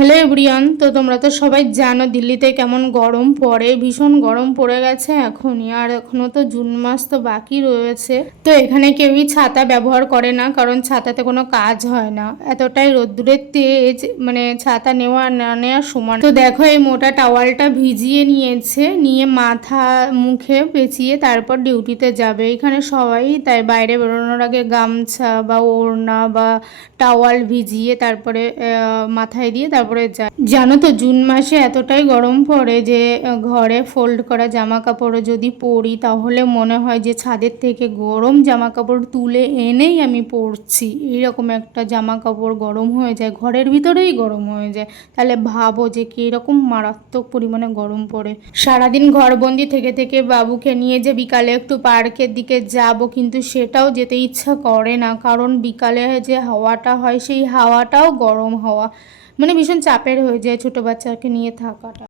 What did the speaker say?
Hello everyone, তো তোমরা তো সবাই জানো দিল্লিতে কেমন গরম পড়ে। ভীষণ গরম পড়ে গেছে এখনই, আর এখনও তো জুন মাস তো বাকি রয়েছে। তো এখানে কেউই ছাতা ব্যবহার করে না, কারণ ছাতাতে কোনো কাজ হয় না, এতটাই রোদ্দুরের তেজ, মানে ছাতা নেওয়া না নেওয়ার সমান। তো দেখো এই মোটা টাওয়ালটা ভিজিয়ে নিয়েছে, নিয়ে মাথা মুখে পেঁচিয়ে তারপর ডিউটিতে যাবে। এখানে সবাই তাই বাইরে বেরোনোর আগে গামছা বা ওড়না বা টাওয়াল ভিজিয়ে তারপরে মাথায় দিয়ে তারপরে যায়। জানো তো জুন মাসে এতটাই গরম পড়ে যে ঘরে ফোল্ড করা জামা কাপড় যদি পরি তাহলে মনে হয় যে ছাদের থেকে গরম জামা কাপড় তুলে এনেই আমি পরছি, এইরকম একটা জামা কাপড় গরম হয়ে যায়, ঘরের ভিতরেই গরম হয়ে যায়। তাহলে ভাবো যে কীরকম মারাত্মক পরিমাণে গরম পড়ে। সারাদিন ঘরবন্দি থেকে থেকে বাবুকে নিয়ে যে বিকালে একটু পার্কের দিকে যাব, কিন্তু সেটাও যেতে ইচ্ছা করে না, কারণ বিকালে যে হাওয়াটা হয় সেই হাওয়াটাও গরম হাওয়া, মানে ভীষণ চাপের হয়ে যায় ছোটো বাচ্চাকে নিয়ে থাকাটা।